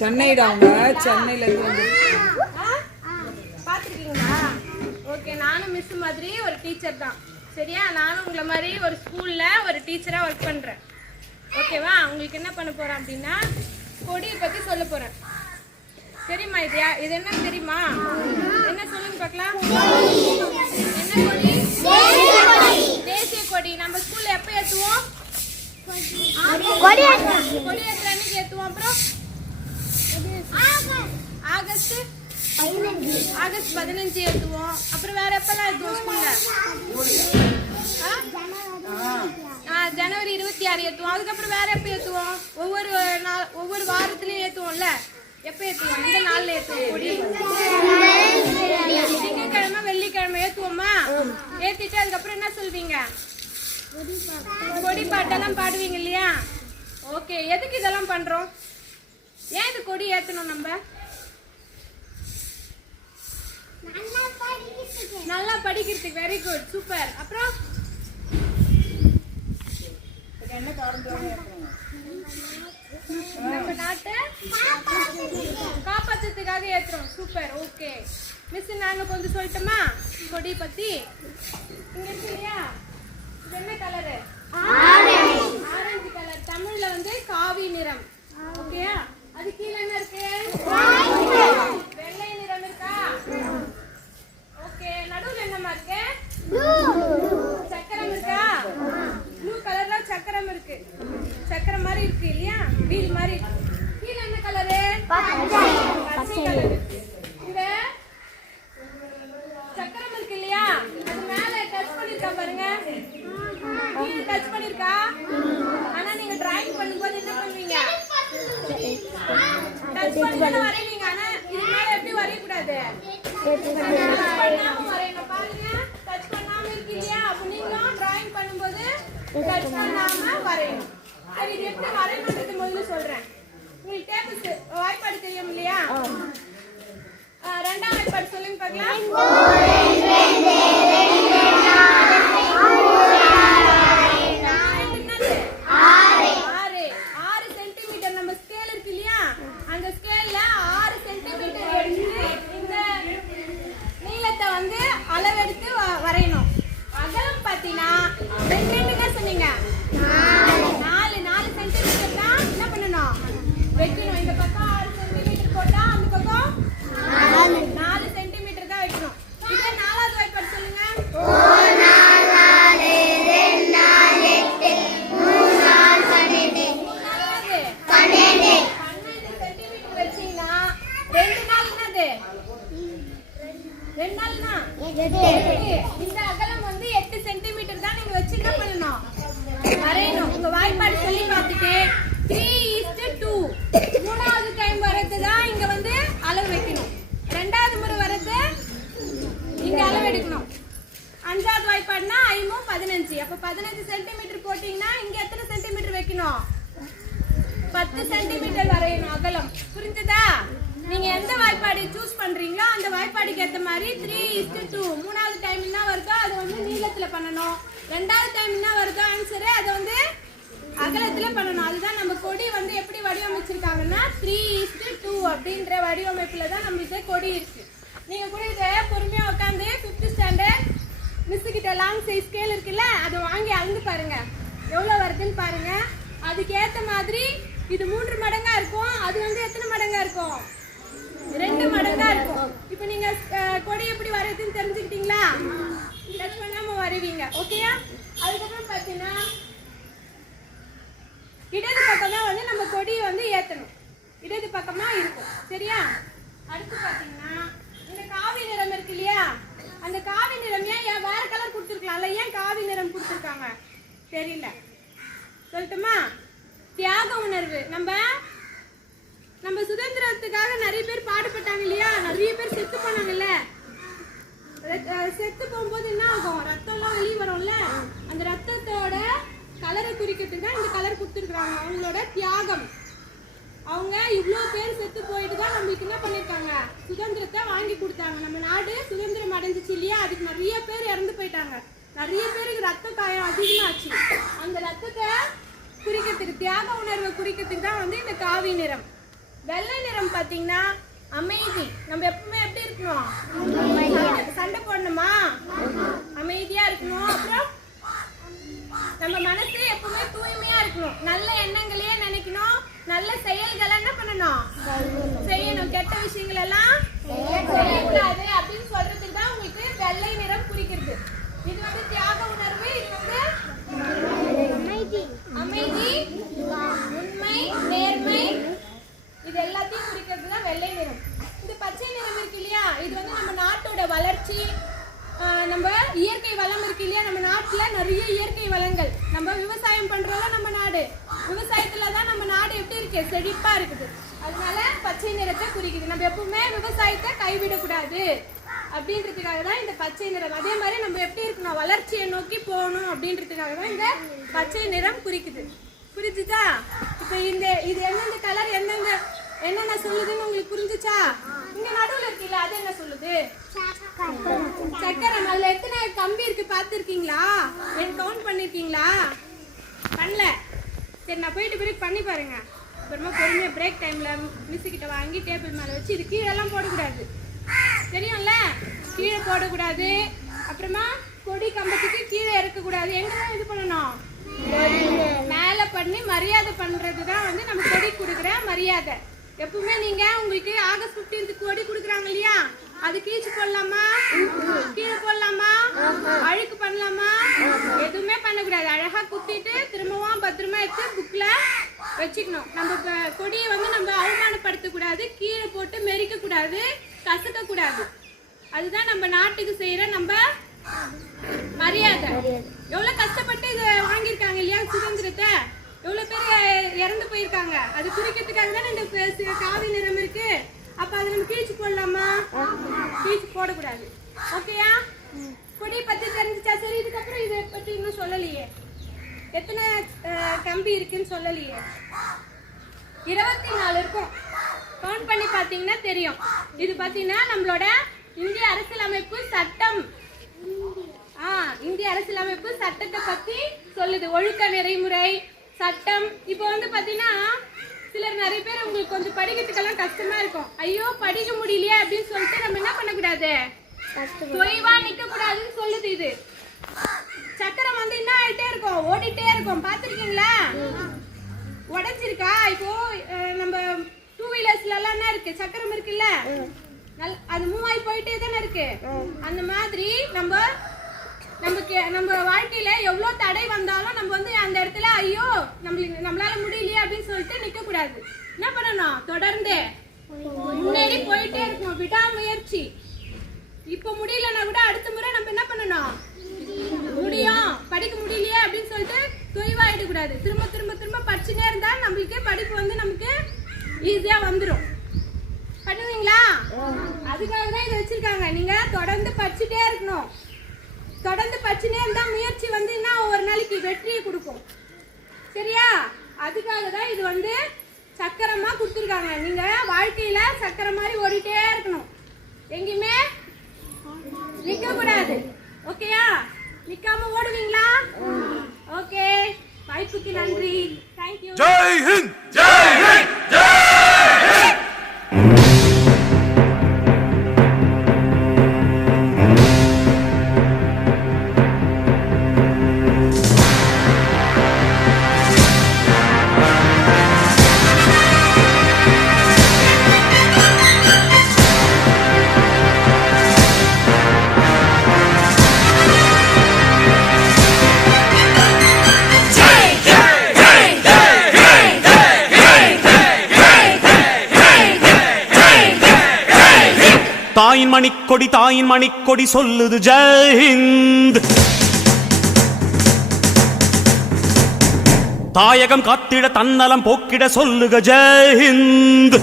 சென்னைடா அவங்க சென்னையில இருந்து வந்து பாத்துருக்கீங்களா? ஓகே, நானும் மிஸ் மாதிரி ஒரு டீச்சர் தான். சரியா? நானும் உங்களை மாதிரி ஒரு ஸ்கூல்ல ஒரு டீச்சரா ஒர்க் பண்றேன். ஓகேவா? உங்களுக்கு என்ன பண்ண போறேன் அப்படின்னா கொடியை பத்தி சொல்ல போறேன். தெரியுமா? இது என்ன தெரியுமா? என்ன சொல்லுங்க பார்க்கலாம். என்ன கொடி? தேசிய கொடி. நம்ம ஸ்கூல்ல எப்ப ஏத்துவோம்? கொடி ஏத்துற அன்னைக்கு ஏத்துவோம். அப்புறம் ஆகஸ்ட் 15 ஏத்துவோம். அப்புறம் வேற எப்பெல்லாம் ஏத்துவோம் ஸ்கூல்ல? ஜனவரி 26 ஏத்துவோம். அதுக்கப்புறம் வேற எப்ப ஏத்துவோம்? ஒவ்வொரு வாரத்திலயும் ஏத்துவோம்ல. எப்ப ஏத்துவோம்? இந்த நாள்ல ஏத்துவோம் கொடி. திங்கட்கிழமை வெள்ளிக்கிழமை ஏத்துவோமா? ஏத்திட்டு அதுக்கப்புறம் என்ன சொல்வீங்க? கொடி பாட்டெல்லாம் பாடுவீங்க இல்லையா? ஓகே, எதுக்கு இதெல்லாம் பண்றோம்? ஏன் இது கொடி ஏத்தணும்? நம்ம நல்லா படிக்கிறதுக்கு. Very good, super. அப்புறம் நம்ம நாட்டை காப்பாற்றுறதுக்காக ஏத்துறோம். Super, okay. மிஸ் நாங்க கொஞ்சம் சொல்லட்டுமா கொடி பத்தி? இங்க இருக்கு இல்லையா? இது என்ன கலரு? Orange colour. தமிழ்ல வந்து காவி நிறம். ஓகேயா? அது கீழே என்ன இருக்கு? வெள்ளை நிறம் இருக்கா? ஓகே. நடுவுல என்னமா இருக்கு? சக்கரம் இருக்கா? ப்ளூ கலர்ல சக்கரம் இருக்கு. சக்கரம் மாதிரி இருக்கு இல்லையா? வீல் மாதிரி. கீழே என்ன கலரு? பச்சை கலர். இந்த சக்கரம் இருக்கு இல்லையா? அது மேல டச் பண்ணிருக்கா பாருங்க. கீழே டச் பண்ணிருக்கா? ஆனா நீங்க டிராயிங் பண்ணும்போது என்ன பண்ணுவீங்க? டச் பண்ணி வரைவீங்க. ஆனா இது மேல எப்படி வரைய கூடாது? பண்ணாம வரையணும். பாருங்க, டச் பண்ணாம இருக்கு இல்லையா? அப்ப நீங்களும் டிராயிங் பண்ணும்போது டச் பண்ணாம வரையணும். சரி, இது எப்படி வரையணும்ன்றது முதல்ல சொல்றேன். உங்களுக்கு டேபிள்ஸ் வாய்ப்பாடு தெரியும் இல்லையா? ரெண்டாம் வாய்ப்பாடு சொல்லுங்க பார்க்கலாம். 6 சென்டிமீட்டர். நம்ம ஸ்கேல் இருக்கு இல்லையா? அந்த ஸ்கேல்ல 6 சென்டிமீட்டர் எடுத்து இந்த நீளத்தை வந்து அளவெடுத்து வரையணும். அகலம் பாத்தீங்கன்னா என்ன சொன்னீங்க? 4 சென்டிமீட்டர் தான் என்ன பண்ணணும்? வைக்கணும். இந்த பக்கம் 6 சென்டிமீட்டர் போட்டா அந்த பக்கம் 4 சென்டிமீட்டர் தான் வைக்கணும். இதே நாலாவது வாய்ப்பாடு சொல்லுங்க. 12 சென்டிமீட்டர் வச்சீங்கன்னா 2 நாள் என்னது? 2 நாள் தான். இந்த அகலம் வந்து 8 சென்டிமீட்டர் தான் நீங்க வச்சு என்ன பண்ணணும்? வரையணும். உங்க வாய்ப்பாடு சொல்லி பார்த்துட்டு 3:2 மூணாவது டைம் வரது தான் இங்க வந்து அளவு வைக்கணும். ரெண்டாவது முறை வரது இங்க அளவு எடுக்கணும். அஞ்சாவது வாய்ப்பாடுனா 5 15. அப்ப 15 சென்டிமீட்டர் போட்டீங்கன்னா இங்க எத்தனை சென்டிமீட்டர் வைக்கணும்? 10 சென்டிமீட்டர் வரையணும் அகலம். புரிஞ்சுதா? நீங்க எந்த வாய்ப்பாடு சூஸ் பண்றீங்களோ அந்த வாய்ப்பாடுக்கு ஏத்த மாதிரி 3:2 மூணாவது டைம் என்ன வருதோ அது வந்து நீளத்துல பண்ணணும். ரெண்டாவது டைம் என்ன வருதோ ஆன்சர் அதை வந்து அகலத்துல பண்ணணும். அதுதான் நம்ம கொடி வந்து எப்படி வடிவமைச்சிருக்காங்கன்னா 3:2 அப்படின்ற வடிவமைப்புல தான் நம்மளுக்கு கொடி இருக்கு. நீங்க கூட இதை பொறுமையா உட்காந்து 5th ஸ்டாண்டர்ட் மிஸ் கிட்ட லாங் சைஸ் ஸ்கேல் இருக்குல்ல, அதை வாங்கி அளந்து பாருங்க எவ்வளவு வருதுன்னு பாருங்க. அதுக்கு ஏத்த மாதிரி இது 3 மடங்கா இருக்கும். அது வந்து எத்தனை மடங்கா இருக்கும்? 2 மடங்கா இருக்கும். இப்போ நீங்க கொடி எப்படி வரையுதுன்னு தெரிஞ்சுக்கிட்டீங்களா? டச் பண்ணாம வரைவீங்க. ஓகேயா? அதுக்கப்புறம் பாத்தீங்கன்னா இடது பக்கம் தான் வந்து நம்ம கொடியை வந்து ஏத்தணும். இடது பக்கமா இருக்கும். சரியா? அடுத்து பாத்தீங்கன்னா இந்த காவி நிறம் இருக்கு இல்லையா? அந்த காவி நிறம் ஏன் வேற கலர் கொடுத்துருக்கலாம்ல? ஏன் காவி நிறம் கொடுத்துருக்காங்க தெரியல. சொல்லட்டுமா? தியாக உணர்வு. நம்ம சுதந்திரத்துக்காக நிறைய பேர் பாடுபட்டாங்க இல்லையா? நிறைய பேர் செத்து போனாங்கல்ல. செத்து போகும்போது என்ன ஆகும்? ரத்தம்லாம் வெளியே வரும்ல. அந்த ரத்தத்தோட கலரை குறிக்கிறதுக்கு தான் இந்த கலர் கொடுத்துருக்குறாங்க. அவங்களோட தியாகம். அவங்க இவ்வளோ பேர் செத்து போயிட்டு தான் நம்மளுக்கு என்ன பண்ணியிருக்காங்க? சுதந்திரத்தை வாங்கி கொடுத்தாங்க. நம்ம நாடு சுதந்திரம் அடைஞ்சிச்சு இல்லையா? அதுக்கு நிறைய பேர் இறந்து போயிட்டாங்க. நிறைய பேருக்கு ரத்த காயம் அதிகமாச்சு. அந்த ரத்தத்தை குறிக்கிறதுக்கு, தியாக உணர்வை குறிக்கிறதுக்கு தான் வந்து இந்த காவி நிறம். வெள்ளை நிறம் பாத்தீங்கன்னா அமைதி. நம்ம எப்பவுமே எப்படி இருக்கணும்? சண்டை போடணுமா? அமைதியா இருக்கணும். அப்புறம் நம்ம மனசு எப்பவுமே தூய்மையா இருக்கணும். நல்ல எண்ணங்களையே நினைக்கணும். நல்ல செயல்களை என்ன பண்ணணும்? செய்யணும். கெட்ட விஷயங்கள் எல்லாம் செய்யக்கூடாது அப்படின்னு சொல்றதுக்கு தான் உங்களுக்கு வெள்ளை நிறம் குறிக்கிறது. இது வந்து தியாக உணர்வு. இது வந்து அமைதி, உண்மை, நேர்மை, இது எல்லாத்தையும் குறிக்கிறது தான் வெள்ளை நிறம். இந்த பச்சை நிறம் இருக்கு இல்லையா, இது வந்து நம்ம நாட்டோட வளர்ச்சி, நம்ம இயற்கை வளம் இருக்கு இல்லையா, நம்ம நாட்டுல நிறைய இயற்கை வளங்கள், நம்ம விவசாயம் பண்றோம்ல, நம்ம நாடு விவசாயத்துல தான் நம்ம நாடு எப்படி இருக்கு? செழிப்பா இருக்குது. அதனால பச்சை நிறத்தை குறிக்குது. நம்ம எப்பவுமே விவசாயத்தை கைவிடக்கூடாது அப்படின்றதுக்காக தான் இந்த பச்சை நிறம். அதே மாதிரி நம்ம எப்படி இருக்கணும்? வளர்ச்சியை நோக்கி போகணும் அப்படின்றதுக்காக தான் இந்த பச்சை நிறம் குறிக்குது. புரிஞ்சுதா? இப்ப இது எந்தெந்த கலர் என்னென்ன சொல்லுதுன்னு உங்களுக்கு புரிஞ்சுச்சா? இங்க நடுவுல இருக்குல்ல, அது என்ன சொல்லுது? சக்கரை. அதுல எத்தனை கம்பி இருக்கு பாத்துருக்கீங்களா? கவுண்ட் பண்ணிருக்கீங்களா? பண்ணல. சரி, நான் போயிட்டு பிறகு பண்ணி பாருங்க. அப்புறமா பொறுமையா பிரேக் டைம்ல மிஸ் கிட்ட வாங்கி டேபிள் மேல வச்சு, இது கீழே எல்லாம் போடக்கூடாது, தெரியும்ல? கீழே போடக்கூடாது. அப்புறமா கொடி கம்பத்துக்கு கீழே இறக்கக்கூடாது. எங்கதான் இது பண்ணணும்? மேல பண்ணி மரியாதை பண்றதுதான் வந்து நம்ம கொடி கொடுக்குற மரியாதை. எப்பவுமே நீங்க உங்களுக்கு ஆகஸ்ட் 15 கொடி கொடுக்குறாங்க இல்லையா, அது கீழ்ச்சி போடலாமா? கீழே போடலாமா? அழுக்கு பண்ணலாமா? எதுவுமே பண்ணக்கூடாது. அழகா குத்திட்டு திரும்பவும் பத்திரமா எடுத்து புக்ல வச்சுக்கணும். நம்ம கொடியை வந்து நம்ம அவமானப்படுத்த கூடாது, கீழே போட்டு மெரிக்க கூடாது, கசக்க கூடாது. அதுதான் நம்ம நாட்டுக்கு செய்யற நம்ம மரியாதை. எவ்வளவு கஷ்டப்பட்டு இதை வாங்கியிருக்காங்க இல்லையா சுதந்திரத்தை, எவ்வளவு பேர் இறந்து போயிருக்காங்க. அது குறிக்கிறதுக்காக தானே இந்த காவி நிறம் இருக்கு. அப்ப அதை நம்ம கீழ்ச்சி போடலாமா? கீழ்ச்சி போடக்கூடாது. ஓகேயா? கொடி பத்தி தெரிஞ்சுச்சா? சரி, இதுக்கப்புறம் இதை பத்தி இன்னும் சொல்லலையே, எத்தனை கம்பி இருக்குன்னு சொல்லலையே. 24 இருக்கும். கவுண்ட் பண்ணி பாத்தீங்கன்னா தெரியும். இது பாத்தீங்கன்னா நம்மளோட இந்திய அரசியலமைப்பு சட்டம். இந்திய அரசியலமைப்பு சட்டத்தை பத்தி சொல்லுது. ஒழுக்க நெறிமுறை சட்டம். இப்போ வந்து பாத்தீங்கன்னா சிலர் நிறைய பேர் உங்களுக்கு கொஞ்சம் படிக்கிறதுக்கெல்லாம் கஷ்டமா இருக்கும். ஐயோ படிக்க முடியலையே அப்படின்னு சொல்லிட்டு நம்ம என்ன பண்ணக்கூடாது? தொய்வா நிக்க கூடாதுன்னு சொல்லுது இது. சக்கரம் வந்து என்ன ஆயிட்டே இருக்கும்? ஓடிட்டே இருக்கும். பாத்திருக்கீங்களா? உடைஞ்சிருக்கா? இப்போ நம்ம 2 வீலர்ஸ்ல எல்லாம் என்ன இருக்கு? சக்கரம் இருக்குல்ல, அது மூவ் ஆகி போயிட்டே தானே இருக்கு. அந்த மாதிரி நம்ம வாழ்க்கையில எவ்வளவு தடை வந்தாலும் நம்ம வந்து அந்த இடத்துல ஐயோ நம்மளால முடியலையே அப்படின்னு சொல்லிட்டு நிக்க கூடாது. என்ன பண்ணணும்? தொடர்ந்து முன்னேறி போயிட்டே இருக்கணும். விடாமுயற்சி. இப்ப முடியலன்னா கூட அடுத்த முறை நம்ம என்ன பண்ணணும்? முடியும், படிக்க முடியலையே அப்படின்னு சொல்லிட்டு தொய்வாயிட கூடாது. திரும்ப திரும்ப திரும்ப படிச்சுட்டே இருந்தா நம்மளுக்கு படிப்பு வந்து நமக்கு ஈஸியா வந்துடும். பண்ணுவீங்களா? அதுக்காக தான் இதை வச்சிருக்காங்க. நீங்க தொடர்ந்து படிச்சுட்டே இருக்கணும். தொடர்ந்து படிச்சுட்டே இருந்தா முயற்சி வந்து என்ன ஒரு நாளைக்கு வெற்றியை கொடுக்கும். சரியா? அதுக்காக தான் இது வந்து சக்கரமா கொடுத்துருக்காங்க. நீங்க வாழ்க்கையில சக்கரம் மாதிரி ஓடிட்டே இருக்கணும். எங்கேயுமே நிக்க கூடாது. ஓகேயா? நிக்காம ஓடுவீங்களா? ஓகே, வாய்ப்புக்கு நன்றி. தேங்க்யூ. ஜெய் ஹிந்த். ஜெய் ஹிந்த். ஜெய் ஹிந்த். தாயின் மணிக்கொடி, தாயின் மணிக்கொடி சொல்லுது ஜெய் ஹிந்த். தாயகம் காத்திட தன்னலம் போக்கிட சொல்லுக ஜெய் ஹிந்த்.